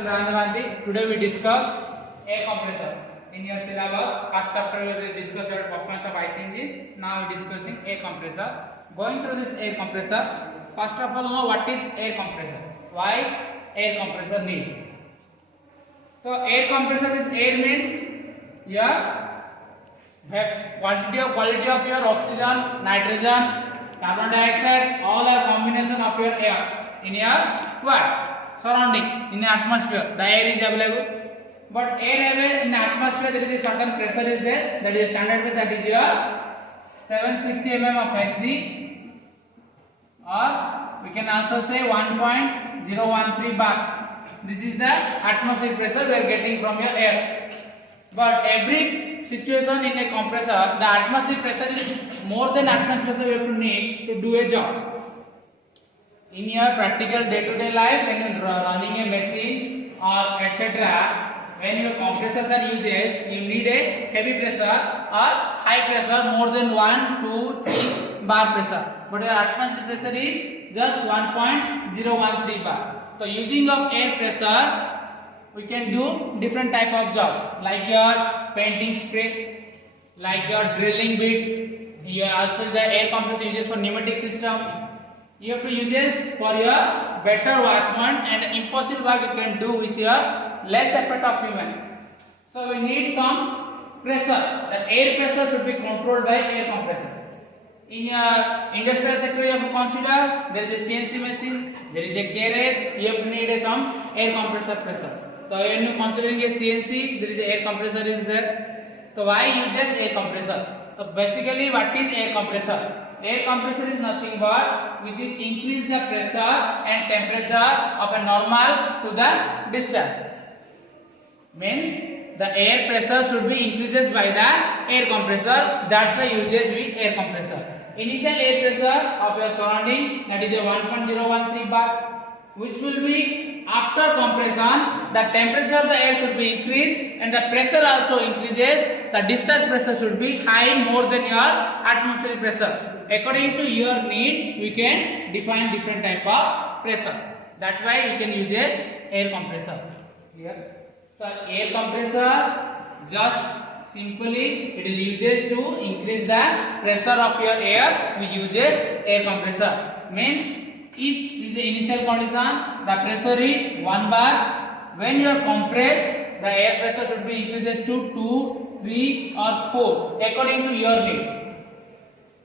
Today we discuss air compressor. In your syllabus, first chapter we will discuss your performance of IC engine. Now we are discussing air compressor. Going through this air compressor, first of all know what is air compressor. Why air compressor need? So air compressor is air means your quality of your oxygen, nitrogen, carbon dioxide, all are combination of your air in your what? Surrounding in the atmosphere. The air is available, but air in the atmosphere there is a certain pressure is there. That is standard pressure. That is your 760 mm of Hg, or we can also say 1.013 bar. This is the atmospheric pressure we are getting from your air. But every situation in a compressor, the atmospheric pressure is more than atmospheric pressure we have to need to do a job. In your practical day-to-day life, when you are running a machine or etc., when your compressors are used, you need a heavy pressure or high pressure more than 1, 2, 3 bar pressure. But your atmospheric pressure is just 1.013 bar. So using of air pressure, we can do different type of job, like your painting spray, like your drilling bit. Here also the air compressor uses for pneumatic system. You have to use this for your better workman and impossible work you can do with your less effort of human. So we need some pressure. The air pressure should be controlled by air compressor. In your industrial sector you have to consider there is a CNC machine, there is a garage, you have to need some air compressor pressure. So when you considering a CNC, there is a air compressor is there. So why use air compressor? So basically what is air compressor? Air compressor is nothing but which is increase the pressure and temperature of a normal to the discharge. Means the air pressure should be increases by the air compressor. That's why uses with air compressor. Initial air pressure of your surrounding, that is a 1.013 bar, which will be after compression. The temperature of the air should be increased and the pressure also increases. The discharge pressure should be high more than your atmospheric pressure. According to your need, we can define different type of pressure. That's why we can use air compressor. Here, so air compressor just simply it will uses to increase the pressure of your air. We uses air compressor. Means if this is the initial condition, the pressure is 1 bar. When you are compressed, the air pressure should be increases to 2, 3 or 4 according to your need.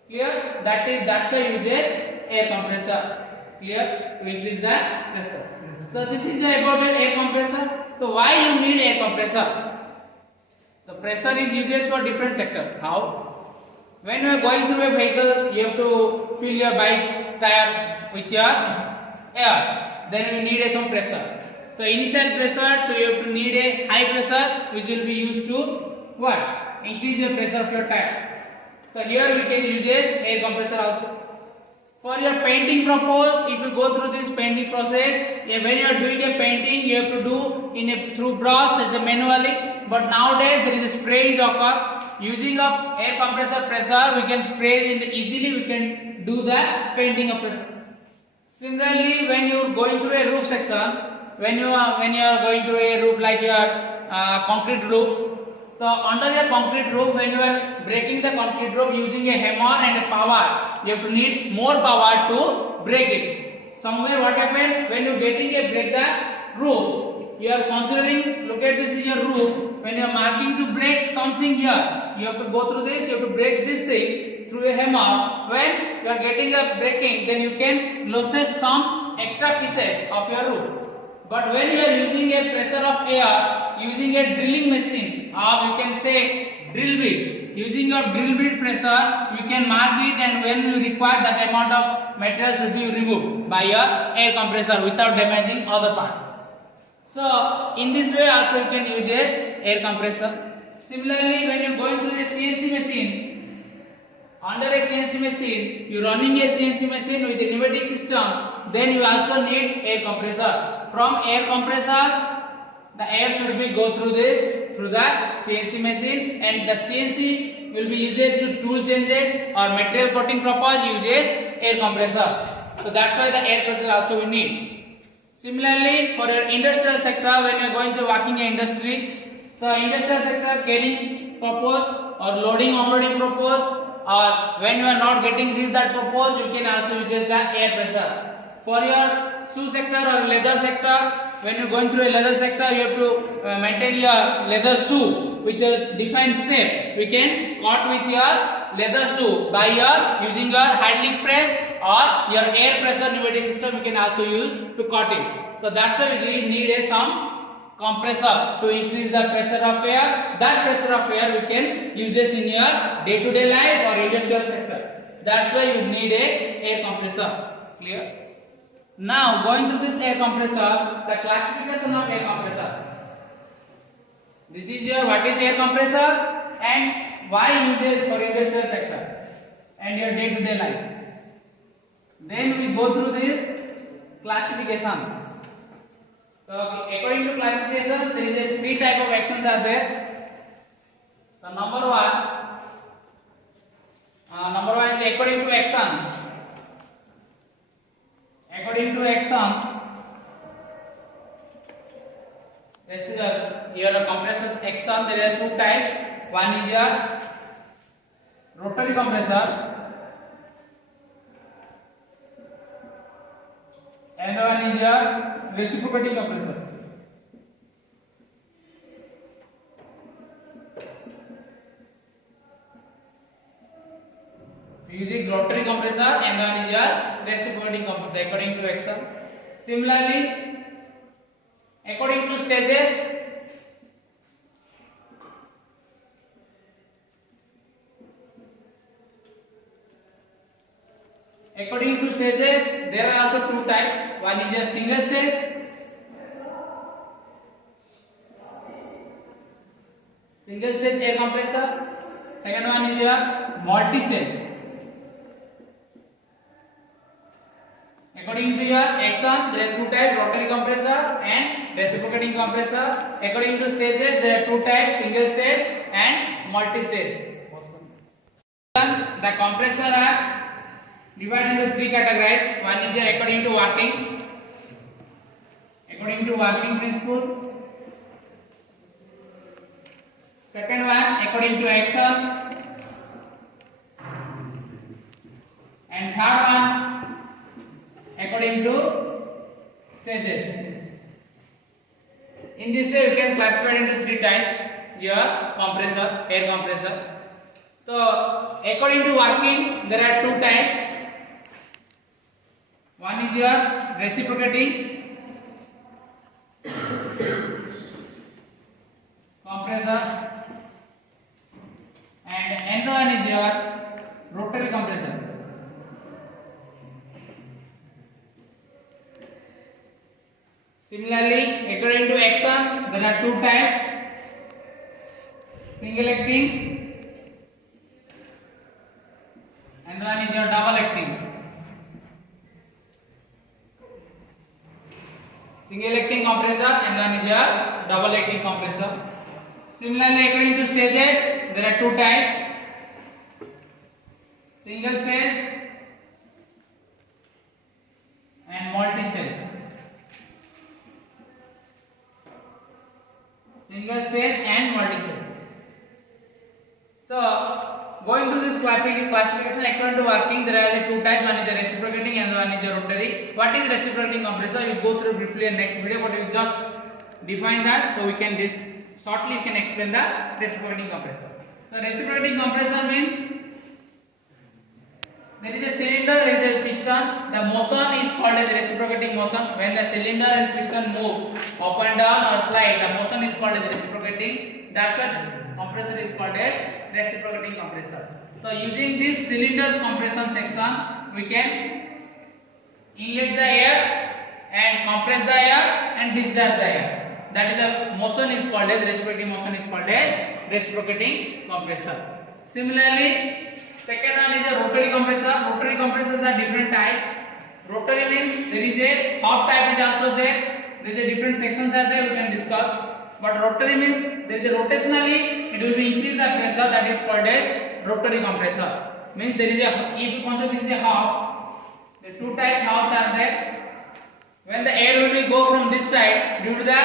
Clear? That's why uses air compressor. Clear? To increase the pressure. So this is about the air compressor. So why you need air compressor? The pressure is uses for different sector. How? When you are going through a vehicle, you have to fill your bike tire with your air. Then you need some pressure. So initial pressure to you have to need a high pressure which will be used to what? Increase the pressure of your tire. So here we can use air compressor also. For your painting purpose, if you go through this painting process, when you are doing a painting, you have to do through brush, there is a manually. But nowadays there is a spray is occur. Using of air compressor pressure, we can spray easily. We can do the painting of pressure. Similarly, when you are going through a roof section, when you are going through a roof like your concrete roofs. So under your concrete roof, when you are breaking the concrete roof using a hammer and a power, you have to need more power to break it. Somewhere what happened when you getting a break the roof, you are considering, look at this is your roof. When you are marking to break something here, you have to go through this, you have to break this thing through a hammer. When you are getting a breaking, then you can loses some extra pieces of your roof. But when you are using a pressure of air, using a drilling machine, or you can say drill bit, using your drill bit pressure, you can mark it, and when you require that amount of material should be removed by your air compressor without damaging other parts. So in this way also you can use air compressor. Similarly, when you are going through a CNC machine, under a CNC machine, you are running a CNC machine with a pneumatic system, then you also need air compressor. From air compressor, the air should be go through the CNC machine, and the CNC will be used to tool changes or material coating purpose uses air compressor. So that's why the air pressure also we need. Similarly, for your industrial sector, when you are going to working in industry, the industrial sector carrying purpose or loading unloading purpose, or when you are not getting this that purpose, you can also use the air pressure. For your shoe sector or leather sector, when you are going through a leather sector, you have to maintain your leather shoe with a defined shape. We can cut with your leather shoe by your using your handling press or your air pressure pneumatic system. You can also use to cut it. So that's why we need some compressor to increase the pressure of air. That pressure of air we can use this in your day-to-day life or industrial sector. That's why you need a air compressor. Clear? Now going through this air compressor, the classification of air compressor. This is your what is air compressor and why uses for industrial sector and your day-to-day life. Then we go through this classification. So according to classification, there is a three type of actions are there. So number one is according to action. According to action, this is your compressor's action. There are two types. One is your rotary compressor, and one is your reciprocating compressor. Using rotary compressor and one is your reciprocating compressor according to action. Similarly, according to stages, there are also two types. One is a single stage, air compressor. Second one is your multi-stage. According to your action, there are two types: rotary compressor and reciprocating compressor. According to stages, there are two types: single stage and multi-stage. The compressor are divided into three categories. One is according to working principle. Second one according to action, and third one according to stages. In this way, we can classify into three types: your compressor, air compressor. So, according to working, there are two types. One is your reciprocating compressor, and another one is your rotary compressor. Similarly, according to action, there are two types: single acting and one is your double acting. Single acting compressor and one is your double acting compressor. Similarly, according to stages, there are two types: single stage and multi-stage. Single stage and multi-stage. So, going to this classification according to working, there are two types. One is the reciprocating and one is the rotary. What is reciprocating compressor? We will go through briefly in next video, but we will just define that so we can shortly explain the reciprocating compressor. So reciprocating compressor means there is a cylinder, there is a piston. The motion is called as reciprocating motion. When the cylinder and piston move up and down or slide, the motion is called as reciprocating. That's why this compressor is called as reciprocating compressor. So using this cylinder compression section, we can inlet the air and compress the air and discharge the air. That is the motion is called as reciprocating motion is called as reciprocating compressor. Similarly, second one is a rotary compressor. Rotary compressors are different types. Rotary means there is a hop type is also there. There is a different sections are there we can discuss. But rotary means there is a rotationally it will be increase the pressure, that is called as rotary compressor. Means there is a, if you consider this is a hop, the two types hops are there. When the air will be go from this side, due to the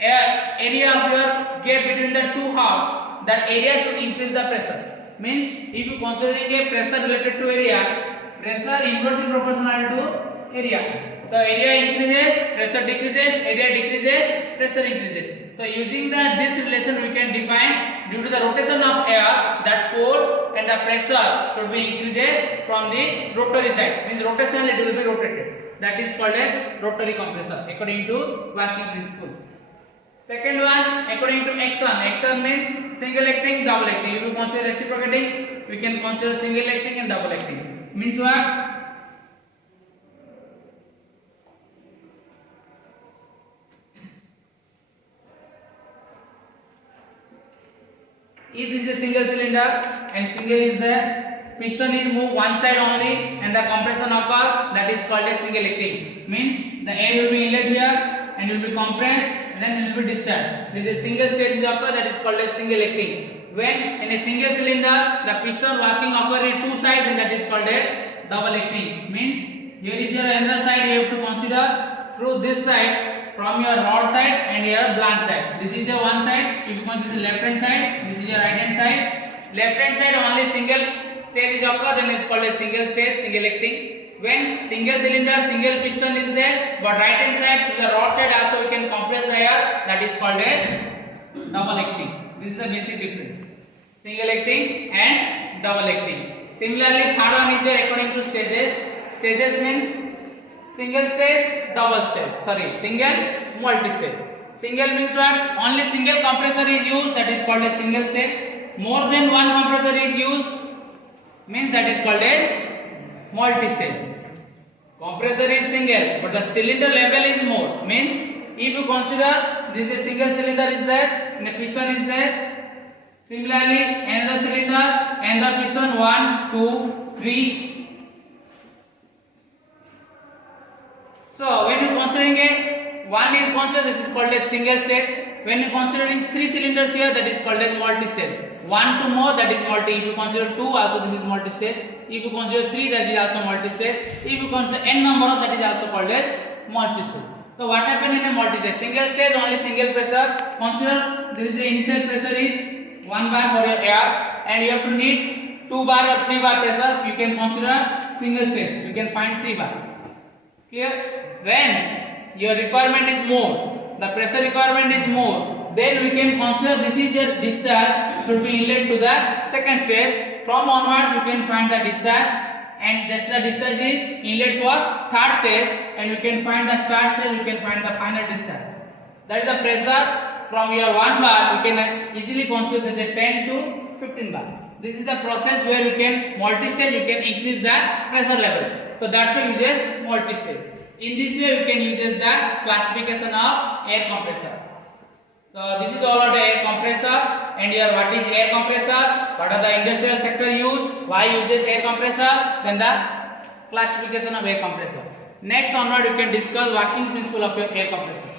area of your gap between the two halves, that area should increase the pressure. Means if you considering a pressure related to area, pressure inversely proportional to area. The area increases, pressure decreases, area decreases, pressure increases. So using this relation we can define, due to the rotation of air, that force and the pressure should be increases from the rotary side. Means rotationally it will be rotated. That is called as rotary compressor according to working principle. Second one, according to action. Action means single acting, double acting. If you consider reciprocating, we can consider single acting and double acting. Means what? If this is a single cylinder and single is there, piston is moved one side only and the compression occur, that is called as single acting. Means the air will be inlet here and will be compressed, then it will be discharged. This is a single stage occur, that is called as single acting. When in a single cylinder the piston working occur in two sides, then that is called as double acting. Means here is your another side, you have to consider through this side, from your rod side and your blank side. This is your one side. If you want, this is left hand side, this is your right hand side. Left hand side only single stage is occur, then it's called a single stage, single acting. When single cylinder, single piston is there, but right hand side to the rod side also we can compress the air, that is called as double acting. This is the basic difference. Single acting and double acting. Similarly, third one is there according to stages. Stages means single stage, double stage. Sorry, single, multi-stage. Single means what? Only single compressor is used, that is called as single stage. More than one compressor is used, means that is called as multi-stage. Compressor is single, but the cylinder level is more. Means if you consider this is a single cylinder is there, and a piston is there. Similarly, another cylinder, another piston, 1, 2, 3. So when you considering a one is considered, this is called as single stage. When you considering three cylinders here, that is called as multi-stage. 1 to more, that is multi. If you consider 2, also this is multi-stage. If you consider 3, that is also multi-stage. If you consider n number of, that is also called as multi-stage. So what happens in a multi-stage? Single stage, only single pressure. Consider there is the inside pressure is 1 bar for your air, and you have to need 2 bar or 3 bar pressure. You can consider single stage. You can find 3 bar. Clear? When your requirement is more, the pressure requirement is more, then we can consider this is your discharge should be inlet to the second stage. From onwards, you can find the discharge, and that's the discharge is inlet for third stage, and you can find the start stage, you can find the final discharge. That is the pressure from your 1 bar, you can easily consider as a 10 to 15 bar. This is the process where you can multi-stage, you can increase the pressure level. So that's why you use multi-stage. In this way, you can use the classification of air compressor. So this is all about air compressor, and here what is air compressor, what are the industrial sector use, why uses air compressor, then the classification of air compressor. Next onward, you can discuss working principle of your air compressor.